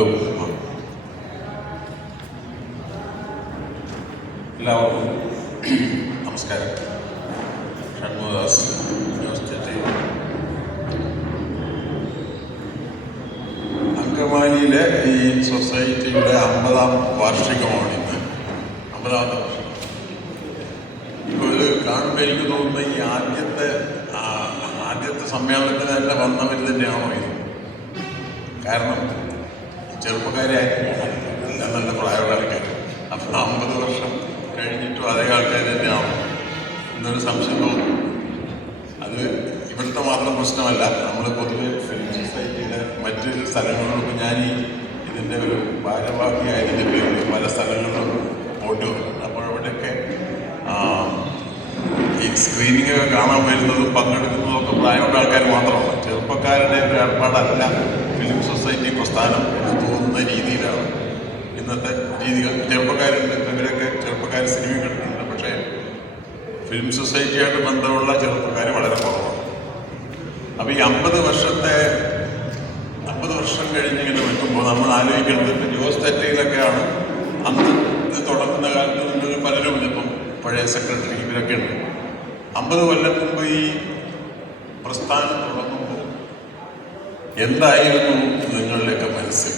Hello, എല്ലാവർക്കും നമസ്കാരം. ഷൺമുഖദാസ്, അങ്കമാലിയിലെ ഈ സൊസൈറ്റിയുടെ 50-ാം വാർഷികമാണ് ഇന്ന്. 50-ാമത്തെ വർഷം. ഇപ്പോൾ ഇത് കാണുമ്പോൾ എനിക്ക് തോന്നുന്നത് ഈ ആദ്യത്തെ സമ്മേളനത്തിന് തന്നെ വന്നവർ തന്നെയാണോ ഇത്? കാരണം ചെറുപ്പക്കാരായിരിക്കും, നല്ല പ്രായമുള്ള ആൾക്കാർ. അപ്പോൾ 50 വർഷം കഴിഞ്ഞിട്ടും അതേ ആൾക്കാർ തന്നെയാണോ എന്നൊരു സംശയം തോന്നും. അത് ഇവിടുത്തെ മാത്രം പ്രശ്നമല്ല. നമ്മൾ പൊതുവെ ഫിലിം സൊസൈറ്റിയിലെ മറ്റ് സ്ഥലങ്ങളിലൊക്കെ ഞാൻ ഇതിൻ്റെ ഒരു ഭാരവാഹിയായതിൻ്റെ പേരിൽ പല സ്ഥലങ്ങളിലും പോയിട്ട് വരും. അപ്പോൾ അവിടെയൊക്കെ ഈ സ്ക്രീനിങ്ങൊക്കെ കാണാൻ വരുന്നതും പങ്കെടുക്കുന്നതൊക്കെ പ്രായമുള്ള ആൾക്കാർ മാത്രമാണ്. ചെറുപ്പക്കാരുടെ ഒരു ഏർപ്പാടല്ല ഫിലിം സൊസൈറ്റി പ്രസ്ഥാനം എന്ന് തോന്നുന്ന രീതിയിലാണ് ഇന്നത്തെ രീതികൾ. ചെറുപ്പക്കാരുണ്ട്, ഇവരൊക്കെ ചെറുപ്പക്കാർ സിനിമ കണ്ടിട്ടുണ്ട്. പക്ഷേ ഫിലിം സൊസൈറ്റിയായിട്ട് ബന്ധമുള്ള ചെറുപ്പക്കാർ വളരെ കുറവാണ്. അപ്പോൾ ഈ 50 വർഷം കഴിഞ്ഞിങ്ങനെ വെക്കുമ്പോൾ നമ്മൾ ആലോചിക്കേണ്ടത് ജോസ് തെറ്റയിലൊക്കെയാണ് അന്ന് ഇത് തുടങ്ങുന്ന കാലത്ത് നമ്മൾ പലരും ഇപ്പം പഴയ സെക്രട്ടറി ഇവരൊക്കെ ഉണ്ട്. 50 കൊല്ലം മുമ്പ് ഈ പ്രസ്ഥാനം തുടങ്ങുമ്പോൾ എന്തായിരുന്നു നിങ്ങളുടെയൊക്കെ മനസ്സിൽ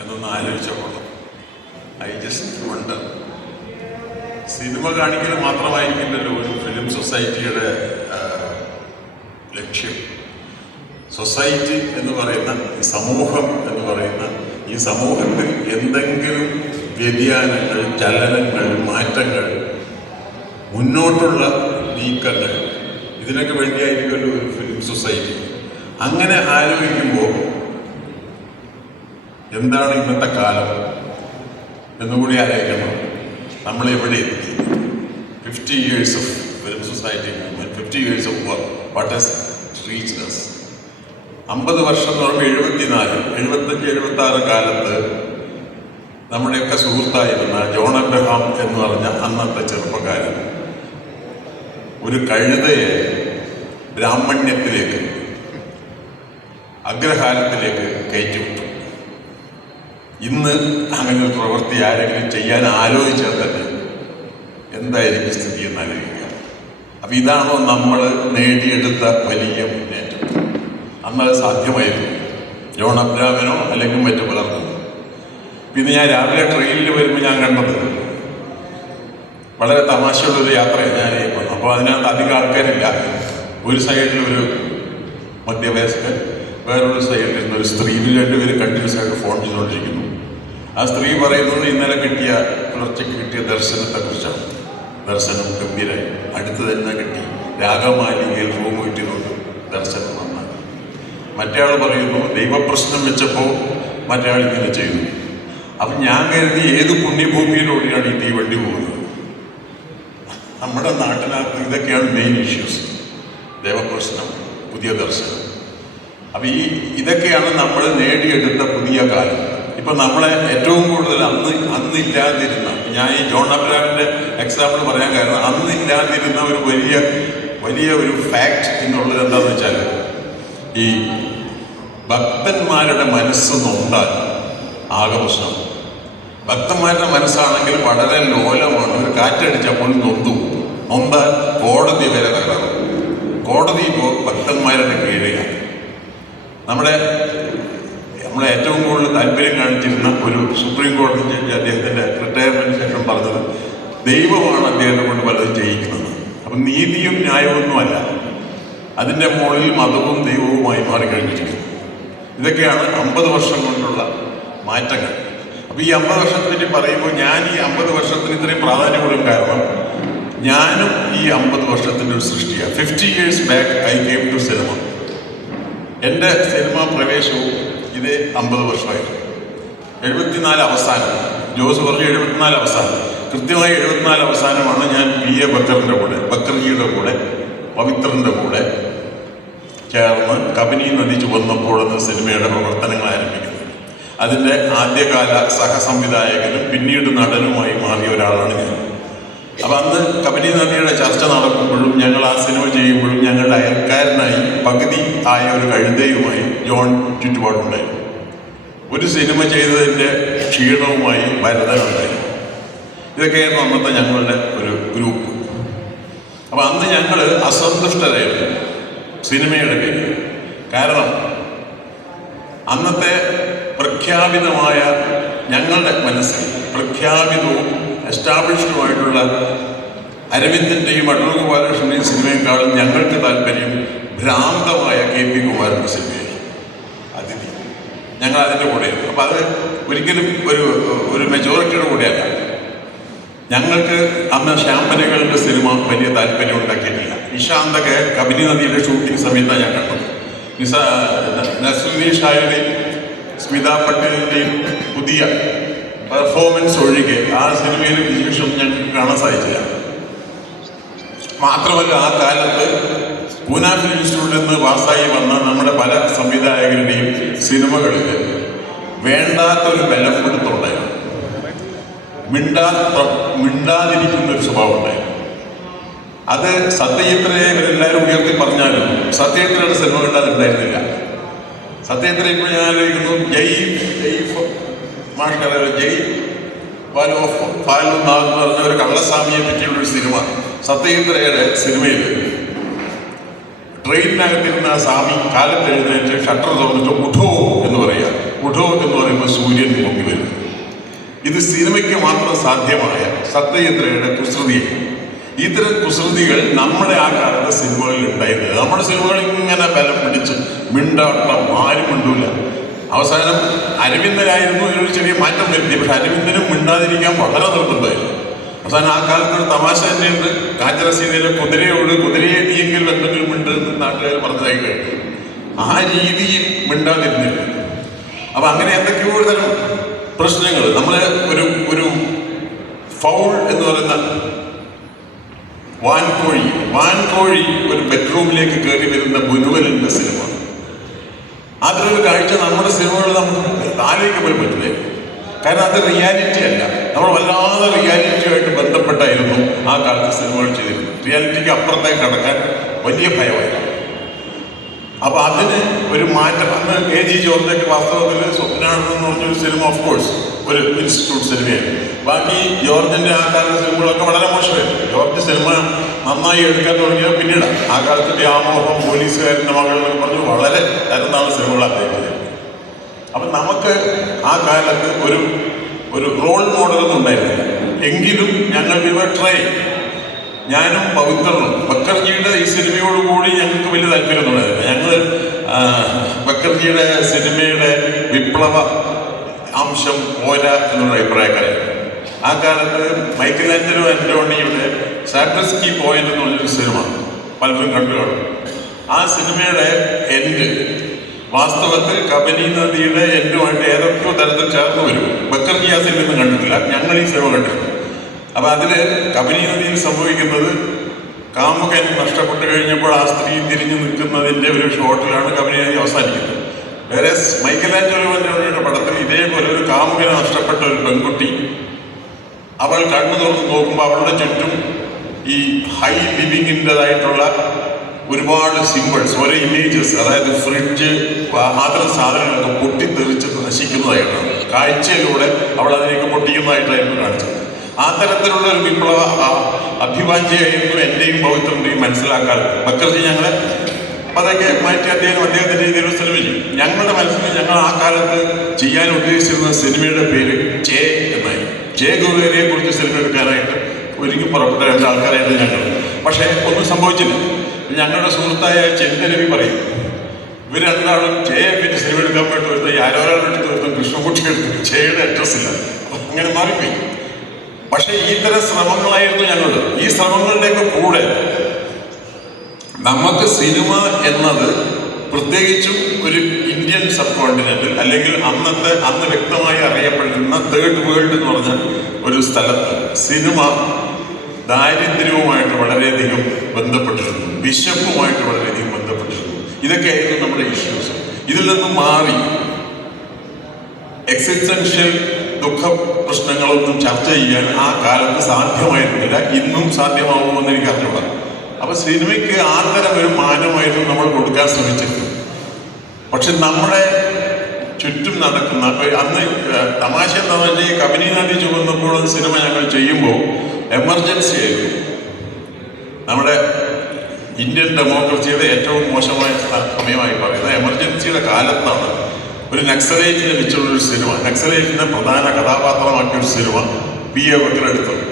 എന്നൊന്ന് ആലോചിച്ചപ്പോൾ ഐ ജസ്റ്റ് വണ്ടർ. സിനിമ കാണിക്കൽ മാത്രമായിരിക്കില്ലല്ലോ ഒരു ഫിലിം സൊസൈറ്റിയുടെ ലക്ഷ്യം. സൊസൈറ്റി എന്ന് പറയുന്ന ഈ സമൂഹം എന്ന് പറയുന്ന ഈ സമൂഹത്തിൽ എന്തെങ്കിലും വ്യതിയാനങ്ങൾ, ചലനങ്ങൾ, മാറ്റങ്ങൾ, മുന്നോട്ടുള്ള നീക്കങ്ങൾ, ഇതിനൊക്കെ വേണ്ടിയായിരിക്കുമല്ലോ ഒരു ഫിലിം സൊസൈറ്റി. അങ്ങനെ ആലോചിക്കുമ്പോൾ എന്താണ് ഇന്നത്തെ കാലം എന്നുകൂടി ആലോചിക്കണം. നമ്മളെവിടെ എത്തി? 50 years of film society movement, 50 years of work, what has reached us. 50 വർഷം എന്ന് പറയുമ്പോൾ 74, 75, 76 കാലത്ത് നമ്മുടെയൊക്കെ സുഹൃത്തായിരുന്ന ജോൺ അബ്രഹാം എന്ന് പറഞ്ഞ അന്നത്തെ ചെറുപ്പക്കാരൻ ഒരു കഴുതയെ ബ്രാഹ്മണ്യത്തിലേക്ക്, അഗ്രഹാരത്തിലേക്ക് കയറ്റിവിട്ടു. ഇന്ന് അങ്ങനെ ഒരു പ്രവൃത്തി ആരെങ്കിലും ചെയ്യാൻ ആലോചിച്ചാൽ തന്നെ എന്തായിരിക്കും സ്ഥിതി എന്ന് ആലോചിക്കുക. അപ്പം ഇതാണോ നമ്മൾ നേടിയെടുത്ത വലിയ മുന്നേറ്റം? അന്നത് സാധ്യമായിരുന്നു ജോൺ അബ്രഹാമിനോ അല്ലെങ്കിൽ മറ്റു പലർക്കും. പിന്നെ ഞാൻ രാവിലെ ട്രെയിനിൽ വരുമ്പോൾ ഞാൻ കണ്ടത് വളരെ തമാശയുള്ളൊരു യാത്രയാണ് ഞാൻ ഇപ്പോൾ. അപ്പോൾ അതിനകത്ത് അധികം ആൾക്കാരില്ല. ഒരു സൈഡിൽ ഒരു മധ്യവയസ്കൻ, വേറൊരു സൈഡിൽ ഇരുന്നൊരു സ്ത്രീ. 2 പേര് കണ്ടിന്യൂസ് ആയിട്ട് ഫോൺ ചെയ്തുകൊണ്ടിരിക്കുന്നു. ആ സ്ത്രീ പറയുന്നത് ഇന്നലെ പുലർച്ചയ്ക്ക് കിട്ടിയ ദർശനത്തെക്കുറിച്ചാണ്. ദർശനം ഗംഭീരായി, അടുത്ത് തന്നെ കിട്ടി, രാഗമാലികയിൽ റൂം കിട്ടിയതുകൊണ്ട് ദർശനം നന്നായി. മറ്റേ ആൾ പറയുന്നു ദൈവപ്രശ്നം വെച്ചപ്പോൾ മറ്റേ ആൾ ഇങ്ങനെ ചെയ്തു. അപ്പം ഞാൻ കരുതി ഏത് പുണ്യഭൂമിയിലൂടെയാണ് ഈ തീവണ്ടി പോകുന്നത്? നമ്മുടെ നാട്ടിനകത്ത് ഇതൊക്കെയാണ് മെയിൻ ഇഷ്യൂസ്. ദേവപ്രശ്നം, പുതിയ ദർശനം. അപ്പം ഇതൊക്കെയാണ് നമ്മൾ നേടിയെടുത്ത പുതിയ കാലം. ഇപ്പം നമ്മളെ ഏറ്റവും കൂടുതൽ അന്നില്ലാതിരുന്ന, ഞാൻ ഈ ജോൺ അബ്രഹാമിൻ്റെ എക്സാമ്പിൾ പറയാൻ കാരണം അന്നില്ലാതിരുന്ന ഒരു വലിയ ഒരു ഫാക്ട് എന്നുള്ളത് എന്താണെന്ന് വെച്ചാൽ ഈ ഭക്തന്മാരുടെ മനസ്സ് നൊന്താൽ ആകെ പ്രശ്നം. ഭക്തന്മാരുടെ മനസ്സാണെങ്കിൽ വളരെ ലോലമാണ്. ഒരു കാറ്റടിച്ചപ്പോൾ നൊന്താൽ കോടതി വരെ തകരാറും. കോടതി ഇപ്പോൾ ഭക്തന്മാരുടെ കീഴെയാണ്. നമ്മളെ ഏറ്റവും കൂടുതൽ താല്പര്യം കാണിച്ചിരുന്ന ഒരു സുപ്രീം കോടതി ജഡ്ജി അദ്ദേഹത്തിൻ്റെ റിട്ടയർമെൻറ്റിന് ശേഷം പറഞ്ഞത് ദൈവമാണ് അദ്ദേഹത്തെ കൊണ്ട് പലതും ചെയ്യിക്കുന്നത്. അപ്പം നീതിയും ന്യായമൊന്നുമല്ല, അതിൻ്റെ മുകളിൽ മതവും ദൈവവുമായി മാറിക്കഴിഞ്ഞിരിക്കുന്നു. ഇതൊക്കെയാണ് 50 വർഷം കൊണ്ടുള്ള മാറ്റങ്ങൾ. അപ്പോൾ ഈ 50 വർഷത്തെ പറ്റി പറയുമ്പോൾ ഞാൻ ഈ 50 വർഷത്തിന് ഇത്രയും പ്രാധാന്യം കൊടുക്കും. കാരണം ഞാനും ഈ 50 വർഷത്തിൻ്റെ ഒരു സൃഷ്ടിയാണ്. 50 years back I came to cinema. എൻ്റെ സിനിമാ പ്രവേശവും ഇത് 50 വർഷമായിട്ട്. 74 അവസാനം, ജോസ് പറഞ്ഞു 74 അവസാനം, കൃത്യമായി 74 അവസാനമാണ് ഞാൻ PA ബക്കറിൻ്റെ കൂടെ, ബക്കർജിയുടെ കൂടെ, പവിത്രൻ്റെ കൂടെ ചേർന്ന് കബനി നദി ചുവന്നപ്പോൾ എന്ന സിനിമയുടെ പ്രവർത്തനങ്ങൾ ആരംഭിക്കുന്നത്. അതിൻ്റെ ആദ്യകാല സഹസംവിധായകനും പിന്നീട് നടനുമായി മാറിയ ഒരാളാണ് ഞാൻ. അപ്പം അന്ന് കബനി നദിയുടെ ചർച്ച നടക്കുമ്പോഴും ഞങ്ങൾ ആ സിനിമ ചെയ്യുമ്പോഴും ഞങ്ങളുടെ അയൽക്കാരനായി പകുതി ആയ ഒരു കഴുതയുമായി ജോൺ ചുറ്റുപാടുണ്ടായിരുന്നു. ഒരു സിനിമ ചെയ്തതിൻ്റെ ക്ഷീണവുമായി ഭരതനുണ്ടായി. ഇതൊക്കെയായിരുന്നു അന്നത്തെ ഞങ്ങളുടെ ഒരു ഗ്രൂപ്പ്. അപ്പം അന്ന് ഞങ്ങൾ അസന്തുഷ്ടരായിരുന്നു സിനിമയുടെ പേരിൽ. കാരണം അന്നത്തെ പ്രഖ്യാപിതമായ ഞങ്ങളുടെ മനസ്സിൽ പ്രഖ്യാപിതവും എസ്റ്റാബ്ലിഷ്ഡുമായിട്ടുള്ള അരവിന്ദൻ്റെയും അടൂർ ഗോപാലകൃഷ്ണൻ്റെയും സിനിമയെക്കാളും ഞങ്ങൾക്ക് താല്പര്യം ഭ്രാന്തമായ KP കുമാരൻ്റെ സിനിമയായി അതിഥി. ഞങ്ങൾ അതിൻ്റെ കൂടെയായിരുന്നു. അപ്പം അത് ഒരിക്കലും ഒരു മെജോറിറ്റിയുടെ കൂടെയല്ല. ഞങ്ങൾക്ക് അന്ന് ശ്യാമനകളുടെ സിനിമ വലിയ താല്പര്യം ഉണ്ടാക്കിയിട്ടില്ല. നിശാന്തൊക്കെ കബനി നദിയുടെ ഷൂട്ടിംഗ് സമയത്താണ് ഞാൻ കണ്ടത്. നസ്രുദ്ദീൻ ഷായുടെയും സ്മിത പട്ടേലിൻ്റെയും പുതിയ പെർഫോമൻസ് ഒഴികെ ആ സിനിമയിൽ വിശേഷം ഞങ്ങൾക്ക് കാണാൻ സാധിച്ചില്ല. മാത്രമല്ല, ആ കാലത്ത് പൂന ഫിലിം ഇൻസ്റ്റിറ്റ്യൂട്ടിൽ നിന്ന് പാസ്സായി വന്ന നമ്മുടെ പല സംവിധായകരുടെയും സിനിമകളിൽ വേണ്ടാത്തൊരു ബലപ്പെടുത്തുണ്ടായിരുന്നു. മിണ്ടാതിരിക്കുന്നൊരു സ്വഭാവം ഉണ്ടായിരുന്നു. അത് സത്യജിത്രയെ ഇവരെല്ലാവരും ഉയർത്തി പറഞ്ഞാലും സത്യജിത്രയുടെ സിനിമ കണ്ടാതുണ്ടായിരുന്നില്ല. സത്യജിത്ര ഇപ്പോൾ ഞാൻ ആലോചിക്കുന്നു, ജയ് മാഷ്കര ജയ് ഫാലുനാഥ് എന്ന് പറഞ്ഞ ഒരു കള്ളസ്വാമിയെ പറ്റിയുള്ളൊരു സിനിമ സത്യജിത്രയുടെ സിനിമയിൽ ട്രെയിനിനകത്തിരുന്ന ആ സ്വാമി കാലത്ത് എഴുന്നേറ്റ് ഷട്ടർ തുറന്നിട്ട് ഉഠോ എന്ന് പറയുക. ഉഠോ എന്ന് പറയുമ്പോൾ സൂര്യൻ പൊങ്ങി വരും. ഇത് സിനിമയ്ക്ക് മാത്രം സാധ്യമായ സത്യജിത്രയുടെ കുസൃതിയാണ്. ഇത്തരം കുസൃതികൾ നമ്മുടെ ആ കാലത്തെ സിനിമകളിൽ ഉണ്ടായിരുന്നത്. നമ്മുടെ സിനിമകളിൽ ഇങ്ങനെ ബലം പിടിച്ച് മിണ്ടാട്ടം, ആരും മിണ്ടൂല. അവസാനം അരവിന്ദനായിരുന്നു ഇതിനൊരു ചെറിയ മാറ്റം വരുത്തി. പക്ഷെ അരവിന്ദനും മിണ്ടാതിരിക്കാൻ വളരെ നിർബന്ധമായിരുന്നു. അവസാനം ആ കാലത്ത് ഒരു തമാശ തന്നെയുണ്ട്. കാഞ്ചനസീതയിലെ കുതിരയെ നീയെങ്കിൽ എന്തെങ്കിലും ഉണ്ട് എന്ന് നാട്ടുകാർ പറഞ്ഞതായി കഴിഞ്ഞു. ആ രീതിയിൽ മിണ്ടാതിരുന്നില്ല. അപ്പം അങ്ങനെ എന്തൊക്കെയോ തരം പ്രശ്നങ്ങൾ. നമ്മൾ ഒരു ഫൗൾ എന്ന് പറയുന്ന വാൻകോഴി ഒരു ബെഡ്റൂമിലേക്ക് കയറി വരുന്ന ബുനുവലിൻ്റെ സിനിമ. അതിലൊരു കാഴ്ച നമ്മുടെ സിനിമകളിൽ നമുക്ക് ആലോചിക്കാൻ പോലും പറ്റില്ല. കാരണം അത് റിയാലിറ്റി അല്ല. നമ്മൾ വല്ലാതെ റിയാലിറ്റിയുമായിട്ട് ബന്ധപ്പെട്ടായിരുന്നു ആ കാലത്ത് സിനിമകൾ ചെയ്തിരുന്നത്. റിയാലിറ്റിക്ക് അപ്പുറത്തേക്ക് കടക്കാൻ വലിയ ഭയമായിരുന്നു. അപ്പോൾ അതിന് ഒരു മാറ്റം. അന്ന് AG ജോർജൊക്കെ വാസ്തവത്തിൽ സ്വപ്നാണെന്ന് പറഞ്ഞൊരു സിനിമ ഓഫ്കോഴ്സ് ഒരു ഇൻസ്റ്റിറ്റ്യൂട്ട് സിനിമയായിരുന്നു. ബാക്കി ജോർജിൻ്റെ ആ കാലത്തെ സിനിമകളൊക്കെ വളരെ മോശമായിരുന്നു. ജോർജ് സിനിമ നന്നായി എടുക്കാൻ തുടങ്ങിയത് പിന്നീട്. ആ കാലത്ത് വ്യാമോഹം, പോലീസുകാരൻ്റെ മകൾ എന്നൊക്കെ പറഞ്ഞ് വളരെ തരംതാണ സിനിമകൾ അദ്ദേഹം. അപ്പം നമുക്ക് ആ കാലത്ത് ഒരു റോൾ മോഡലൊന്നും ഉണ്ടായിരുന്നില്ല. എങ്കിലും ഞങ്ങൾ ട്രൈ. ഞാനും പവിത്രനും ബക്കർജിയുടെ ഈ സിനിമയോടുകൂടി ഞങ്ങൾക്ക് വലിയ താല്പര്യമൊന്നുണ്ടായിരുന്നു. ഞങ്ങൾ ബക്കർജിയുടെ സിനിമയുടെ വിപ്ലവ അംശം പോരാ എന്നുള്ള അഭിപ്രായക്കാരായിരുന്നു. ആ കാലത്ത് മൈക്കൽ ആഞ്ചലോ ആന്റോണിയുടെ സാട്രിസ്കി പോയിന്റ് എന്ന് പറഞ്ഞൊരു സിനിമ പലരും കണ്ടു കാണും. ആ സിനിമയുടെ എൻഡ് വാസ്തവത്തിൽ കബനി നദിയുടെ എൻഡുമായിട്ട് ഏതൊക്കെയോ തരത്തിൽ ചേർന്ന് വരും. ബക്കർജി ആ സിനിമ കണ്ടിട്ടില്ല, ഞങ്ങൾ ഈ സിനിമ കണ്ടിട്ടുണ്ട്. അപ്പം അതിൽ കബനി നദിയിൽ സംഭവിക്കുന്നത് കാമുകൻ നഷ്ടപ്പെട്ട് കഴിഞ്ഞപ്പോൾ ആ സ്ത്രീ തിരിഞ്ഞു നിൽക്കുന്നതിൻ്റെ ഒരു ഷോട്ടിലാണ് കബനി നദി അവസാനിക്കുന്നത്. വേറെ മൈക്കൽ ആഞ്ചലോ ആന്റോണിയുടെ പടത്തിൽ ഇതേപോലെ ഒരു കാമുകനെ നഷ്ടപ്പെട്ട ഒരു പെൺകുട്ടി അവൾ കണ്ണു തുറന്ന് നോക്കുമ്പോൾ അവളുടെ ചുറ്റും ഈ ഹൈ ലിവിങ്ങിൻ്റെതായിട്ടുള്ള ഒരുപാട് സിമ്പിൾസ്, ഓരോ ഇമേജസ്, അതായത് ഫ്രിഡ്ജ്, അത്തരം സാധനങ്ങളൊക്കെ പൊട്ടിത്തെറിച്ച് നശിക്കുന്നതായിട്ടാണ് കാഴ്ചയിലൂടെ അവൾ അതിലേക്ക് പൊട്ടിക്കുന്നതായിട്ടായിരുന്നു കാണിച്ചത്. ആ തരത്തിലുള്ള ഒരു വിപ്ലവ അഭിവാഞ്ഛയായിരുന്നു എൻ്റെയും പവിത്രൻ്റെയും മനസ്സിലാക്കാൻ. ബക്കർജി ഞങ്ങളെ അതൊക്കെ മാറ്റി അദ്ദേഹത്തിൻ്റെ രീതിയിലുള്ള സിനിമ ചെയ്യും. ഞങ്ങളുടെ മനസ്സിൽ ഞങ്ങൾ ആ കാലത്ത് ചെയ്യാൻ ഉദ്ദേശിച്ചിരുന്ന സിനിമയുടെ പേര് ചേ എന്നായിരുന്നു. ചേ ഗുവേരയെ കുറിച്ച് സിനിമ എടുക്കാനായിട്ട് ഒരുങ്ങി പുറപ്പെട്ട രണ്ടാൾക്കാരായിട്ട് ഞങ്ങൾ. പക്ഷേ ഒന്നും സംഭവിച്ചില്ല. ഞങ്ങളുടെ സുഹൃത്തായ ചെന്തരവി പറയും, ഇവർ രണ്ടാളും ചേയെ പറ്റി സിനിമ എടുക്കാൻ വേണ്ടി വരുന്ന ആരോരാളെടുത്ത് വരുന്ന കൃഷ്ണൻകുട്ടി എടുത്ത് ചേയുടെ അഡ്രസ് ഇല്ല. അങ്ങനെ മാറിപ്പോയി. പക്ഷേ ഈ തരം ശ്രമങ്ങളായിരുന്നു ഞങ്ങൾ. ഈ ശ്രമങ്ങളുടെയൊക്കെ കൂടെ നമുക്ക് സിനിമ എന്നത് പ്രത്യേകിച്ചും ഒരു ഇന്ത്യൻ സബ് കോണ്ടിനെന്റിൽ അല്ലെങ്കിൽ അന്ന് വ്യക്തമായി അറിയപ്പെട്ടിരുന്ന തേർഡ് വേൾഡ് എന്ന് പറഞ്ഞ ഒരു സ്ഥലത്ത് സിനിമ ദാരിദ്ര്യവുമായിട്ട് വളരെയധികം ബന്ധപ്പെട്ടിരുന്നു, വിശപ്പുമായിട്ട് വളരെയധികം ബന്ധപ്പെട്ടിരുന്നു. ഇതൊക്കെയായിരുന്നു നമ്മുടെ ഇഷ്യൂസ്. ഇതിൽ നിന്നും മാറി എക്സിസ്റ്റൻഷ്യൽ ദുഃഖ പ്രശ്നങ്ങളൊന്നും ചർച്ച ചെയ്യാൻ ആ കാലത്ത് സാധ്യമായിരുന്നില്ല. ഇന്നും സാധ്യമാവുമെന്ന് എനിക്ക് അറിഞ്ഞൂടാ. അപ്പൊ സിനിമയ്ക്ക് ആ തരം ഒരു മാനമായിരുന്നു നമ്മൾ കൊടുക്കാൻ ശ്രമിച്ചിരുന്നത്. പക്ഷെ നമ്മുടെ ചുറ്റും നടക്കുന്ന അന്ന് തമാശ എന്താണെന്ന് വെച്ചാൽ ഈ കബനി നദി ചുവന്നപ്പോൾ സിനിമ ഞങ്ങൾ ചെയ്യുമ്പോൾ എമർജൻസി ആയിരുന്നു. നമ്മുടെ ഇന്ത്യൻ ഡെമോക്രസിയുടെ ഏറ്റവും മോശമായ സമയമായി പറയുന്നത് എമർജൻസിയുടെ കാലത്താണ് ഒരു നക്സലൈറ്റിനെ വെച്ചുള്ളൊരു സിനിമ, നക്സലൈറ്റിനെ പ്രധാന കഥാപാത്രമാക്കിയ ഒരു സിനിമ P.A. ബക്കർ എടുത്തത്.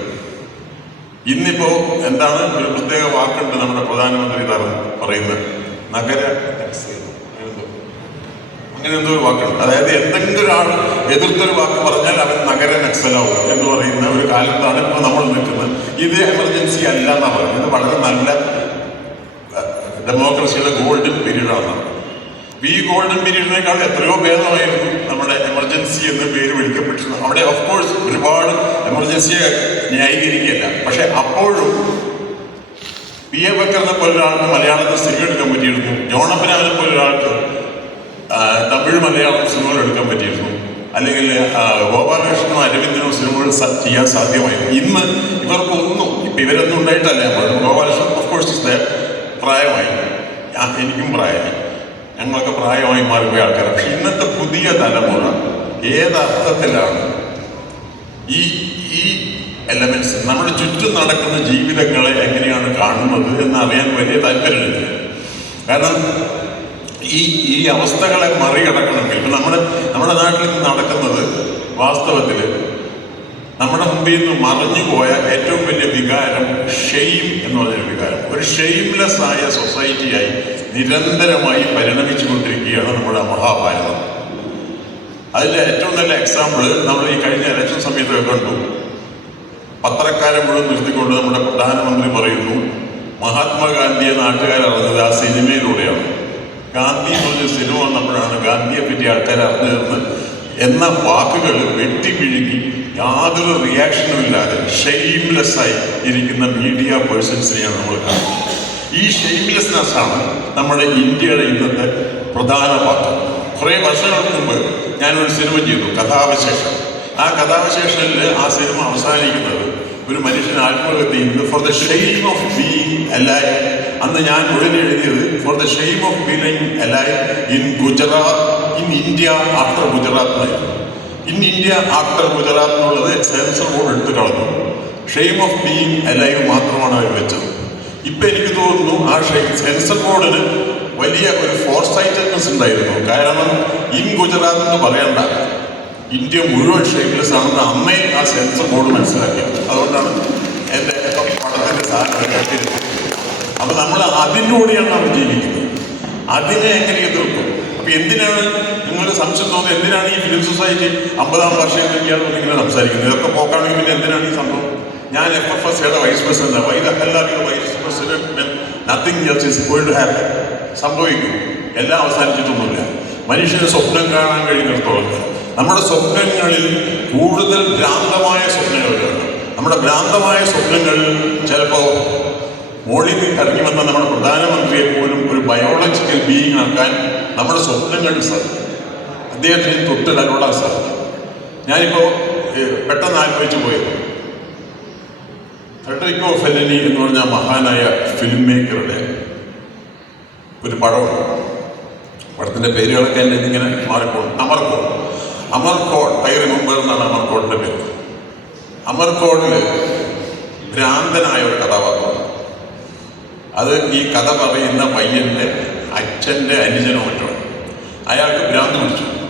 ഇന്നിപ്പോ എന്താണ് ഒരു പ്രത്യേക വാക്കുണ്ട് നമ്മുടെ പ്രധാനമന്ത്രി പറയുന്നത്, നഗര അങ്ങനെ എന്തോ ഒരു വാക്കുണ്ട്. അതായത് എന്തെങ്കിലും ഒരാൾ എതിർത്തൊരു വാക്ക് പറഞ്ഞാൽ അവൻ നഗര നക്സലാവും എന്ന് പറയുന്ന ഒരു കാലത്താണ് ഇപ്പോൾ നമ്മൾ നിൽക്കുന്നത്. ഇത് എമർജൻസി അല്ല എന്നാണ് പറയുന്നത്. ഇത് വളരെ നല്ല ഡെമോക്രസിയുടെ ഗോൾഡൻ പീരീഡാണ്. ഈ ഗോൾഡൻ പീരീഡിനേക്കാൾ എത്രയോ ഭേദമായിരുന്നു നമ്മുടെ എമർജൻസി എന്ന് പേര് വിളിക്കപ്പെട്ടിരുന്നത്. അവിടെ ഓഫ്കോഴ്സ് ഒരുപാട് എമർജൻസിയെ ന്യായീകരിക്കില്ല. പക്ഷെ അപ്പോഴും P.A. ബക്കറിനെ പോലൊരാൾക്ക് മലയാളത്തിൽ സിനിമ എടുക്കാൻ പറ്റിയിരുന്നു. ജോൺ അബ്രഹാമിനെ പോലൊരാൾക്ക് തമിഴ് മലയാളം സിനിമകൾ എടുക്കാൻ പറ്റിയിരുന്നു. അല്ലെങ്കിൽ ഗോപാലകൃഷ്ണനോ അരവിന്ദനോ സിനിമകൾ ചെയ്യാൻ സാധ്യമായിരുന്നു. ഇന്ന് ഇവർക്കൊന്നും ഇപ്പം ഇവരൊന്നും ഉണ്ടായിട്ടല്ല. ഗോപാലകൃഷ്ണൻ ഓഫ്കോഴ്സ് പ്രായമായി, എനിക്കും പ്രായമായി, ഞങ്ങളൊക്കെ പ്രായമായി മാറിയ ആൾക്കാർ. പക്ഷെ ഇന്നത്തെ പുതിയ തലമുറ ഏതർത്ഥത്തിലാണ് ഈ എലമെന്റ്സ് നമ്മുടെ ചുറ്റും നടക്കുന്ന ജീവിതങ്ങളെ എങ്ങനെയാണ് കാണുന്നത് എന്നറിയാൻ വലിയ താല്പര്യമില്ല. കാരണം ഈ അവസ്ഥകളെ മറികടക്കണമെങ്കിൽ ഇപ്പം നമ്മുടെ നാട്ടിൽ നടക്കുന്നത് വാസ്തവത്തിൽ നമ്മുടെ മുമ്പിൽ നിന്ന് മറഞ്ഞുപോയ ഏറ്റവും വലിയ വികാരം ഷെയിം എന്ന് പറഞ്ഞൊരു വികാരം. ഒരു ഷെയിംലെസ് ആയ സൊസൈറ്റിയായി നിരന്തരമായി പരിണമിച്ചുകൊണ്ടിരിക്കുകയാണ് നമ്മുടെ മഹാഭാരതം. അതിൻ്റെ ഏറ്റവും നല്ല എക്സാമ്പിൾ നമ്മൾ ഈ കഴിഞ്ഞ ഇലക്ഷൻ സമയത്തൊക്കെ കണ്ടു. പത്രക്കാരെ മുഴുവൻ നിർത്തിക്കൊണ്ട് നമ്മുടെ പ്രധാനമന്ത്രി പറയുന്നു മഹാത്മാഗാന്ധിയെ നാട്ടുകാരറിഞ്ഞത് ആ സിനിമയിലൂടെയാണ്. ഗാന്ധി എന്ന് പറഞ്ഞ സിനിമ വന്നപ്പോഴാണ് ഗാന്ധിയെ പറ്റി ആൾക്കാർ അറിഞ്ഞതെന്ന് എന്ന വാക്കുകൾ വെട്ടിപ്പിഴുകി യാതൊരു റിയാക്ഷനും ഇല്ലാതെ ഷെയിംലെസ്സായി ഇരിക്കുന്ന മീഡിയ പേഴ്സൺസിനെയാണ് നമ്മൾ കാണുന്നത്. ഈ ഷെയിംലെസ്നെസ് ആണ് നമ്മുടെ ഇന്ത്യയുടെ ഇന്നത്തെ പ്രധാന പാത്രം. കുറേ വർഷങ്ങൾക്ക് മുമ്പ് ഞാനൊരു സിനിമ ചെയ്തു, കഥാവശേഷം. ആ കഥാവശേഷനിൽ ആ സിനിമ അവസാനിക്കുന്നത് ഒരു മനുഷ്യൻ ആത്മഹത്യ ചെയ്യുന്നത് for the shame of being alive. അന്ന് ഞാൻ മുഴുവൻ എഴുതിയത് for the shame of being alive in Gujarat, in India after Gujarat എന്നായിരുന്നു. ഇൻ ഇന്ത്യ ആഫ്റ്റർ ഗുജറാത്ത് എന്നുള്ളത് സെൻസർ ബോർഡ് എടുത്തു കളഞ്ഞു. ഷെയിം ഓഫ് ബീയിങ് അലൈവ് മാത്രമാണ് അവർ വെച്ചത്. ഇപ്പം എനിക്ക് തോന്നുന്നു ആ സെൻസർ ബോർഡിന് വലിയ ഒരു ഫോർസൈറ്റഡ്നെസ് ഉണ്ടായിരുന്നു. കാരണം ഇൻ ഗുജറാത്ത് എന്ന് പറയണ്ട, ഇന്ത്യ മുഴുവൻ ഷെയിംലെസ് ആണെന്ന് അന്നേ ആ സെൻസർ ബോർഡ് മനസ്സിലാക്കിയത്. അതുകൊണ്ടാണ് എൻ്റെ പടത്തിൻ്റെ സാധനം കട്ടിരുന്നത്. അപ്പം നമ്മൾ അതിലൂടെയാണ് നമ്മൾ ജീവിക്കുന്നത്. അതിനെ എങ്ങനെ എതിർക്കും? അപ്പം എന്തിനാണ് നിങ്ങൾക്ക് സംശയം തോന്നുന്നത്? എന്തിനാണ് ഈ ഫിലിം സൊസൈറ്റി 50-ാം വർഷത്തിലേക്കാണ് ഇങ്ങനെ സംസാരിക്കുന്നത്? ഇതൊക്കെ പോക്കാണെങ്കിൽ പിന്നെ എന്തിനാണ് ഈ സംഭവം? ഞാൻ FFSയുടെ വൈസ് പ്രസിഡന്റ്. ഇതെല്ലാവരും vice president nothing just is going to happen. സംഭവിക്കും. എല്ലാം അവസാനിച്ചിട്ടൊന്നുമില്ല. മനുഷ്യന് സ്വപ്നം കാണാൻ കഴിയുന്നിടത്തോളം നമ്മുടെ സ്വപ്നങ്ങളിൽ കൂടുതൽ ഭ്രാന്തമായ സ്വപ്നങ്ങൾ കാണും. നമ്മുടെ ഭ്രാന്തമായ സ്വപ്നങ്ങളിൽ ചിലപ്പോൾ മോളിൽ ഇറങ്ങി വന്ന നമ്മുടെ പ്രധാനമന്ത്രിയെ പോലും ഒരു ബയോളജിക്കൽ ബീയിങ് ആക്കാൻ നമ്മുടെ സ്വപ്നങ്ങളിൽ സാധിക്കും. അദ്ദേഹത്തിന് തൊട്ട് കലോടാൻ സാധിക്കും. ഞാനിപ്പോൾ പെട്ടെന്ന് ആലോചിച്ചു പോയത് ഫെഡറിക്കോ ഫെല്ലനി എന്ന് പറഞ്ഞ മഹാനായ ഫിലിം മേക്കറുടെ ഒരു പടമുണ്ട്. പടത്തിൻ്റെ പേരുകളൊക്കെ എൻ്റെ ഇങ്ങനെ മാറിപ്പോകും. അമർകോഡ്, ഐ റിമെമ്പർ എന്നാണ് അമർകോഡിൻ്റെ പേര്. അമർകോഡിൽ ഭ്രാന്തനായ ഒരു കഥാപാത്രം. അത് ഈ കഥ പറയുന്ന പയ്യൻ്റെ അച്ഛൻ്റെ അനുജനോ മറ്റോ. അയാൾക്ക്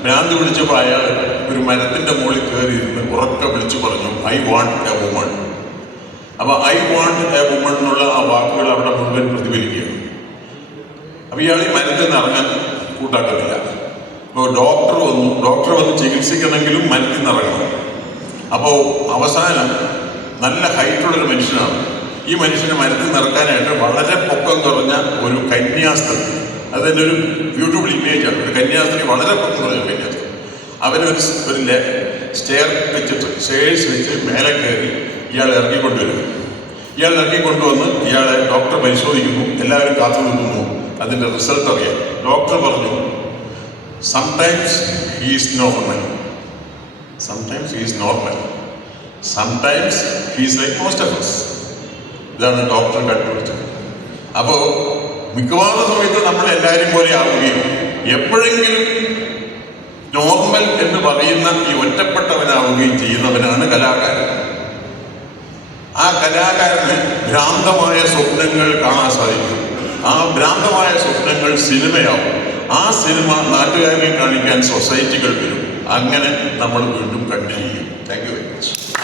ഭ്രാന്ത് പിടിച്ചപ്പോൾ അയാൾ ഒരു മരത്തിൻ്റെ മുകളിൽ കയറി ഇരുന്ന് ഉറക്കെ വിളിച്ചു പറഞ്ഞു, ഐ വാണ്ട് എ വുമൺ. അപ്പോൾ ഐ വാണ്ട് എ വുമൺ എന്നുള്ള ആ വാക്കുകൾ അവിടെ മുഴുവൻ പ്രതിഫലിക്കുകയാണ്. അപ്പോൾ ഇയാൾ ഈ മരത്തിൽ നിന്ന് ഇറങ്ങാൻ കൂട്ടാക്കുന്നില്ല. അപ്പോൾ ഡോക്ടർ വന്ന് ചികിത്സിക്കണമെങ്കിലും മരത്തിൽ നിന്ന് ഇറങ്ങണം. അപ്പോൾ അവസാനം നല്ല ഹൈറ്റുള്ളൊരു മനുഷ്യനാണ്. ഈ മനുഷ്യനെ മരത്തിൽ നിന്ന് ഇറക്കാനായിട്ട് വളരെ പൊക്കം കുറഞ്ഞ ഒരു കന്യാസ്ത്രീ, അതിൻ്റെ ഒരു ബ്യൂട്ടിഫുൾ ഇമേജാണ്. ഒരു കന്യാസ്ത്രീ, വളരെ പൊക്കം കുറഞ്ഞ കന്യാസ്ത്രീ. അവരൊരു സ്റ്റെയർസ് വെച്ച് മേലെ കയറി ഇയാൾ ഇറങ്ങിക്കൊണ്ടുവരും. ഇറങ്ങിക്കൊണ്ടുവന്ന് ഇയാളെ ഡോക്ടർ പരിശോധിക്കുന്നു. എല്ലാവരും കാത്തു നിൽക്കുന്നു അതിൻ്റെ റിസൾട്ട് അറിയാം. ഡോക്ടർ പറഞ്ഞു, sometimes he is normal, sometimes he is normal, sometimes he is like most of us. ഇതാണ് ഡോക്ടർ കണ്ടുപിടിച്ചത്. അപ്പോൾ മിക്കവാറും സമയത്ത് നമ്മൾ എല്ലാവരും പോലെ ആവുകയും എപ്പോഴെങ്കിലും നോർമൽ എന്ന് പറയുന്ന ഈ ഒറ്റപ്പെട്ടവനാവുകയും ചെയ്യുന്നവനാണ് കലാകാരൻ. ആ കലാകാരന് ഭ്രാന്തമായ സ്വപ്നങ്ങൾ കാണാൻ സാധിക്കും. ആ ഭ്രാന്തമായ സ്വപ്നങ്ങൾ സിനിമയാവും. ആ സിനിമ നാട്ടുകാരിൽ കാണിക്കാൻ സൊസൈറ്റികൾ വരും. അങ്ങനെ നമ്മൾ വീണ്ടും കണ്ടിന്യൂ ചെയ്യും. Thank you very much.